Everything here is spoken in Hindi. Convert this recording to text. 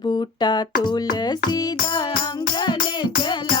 बूटा तुलसी दा अंगन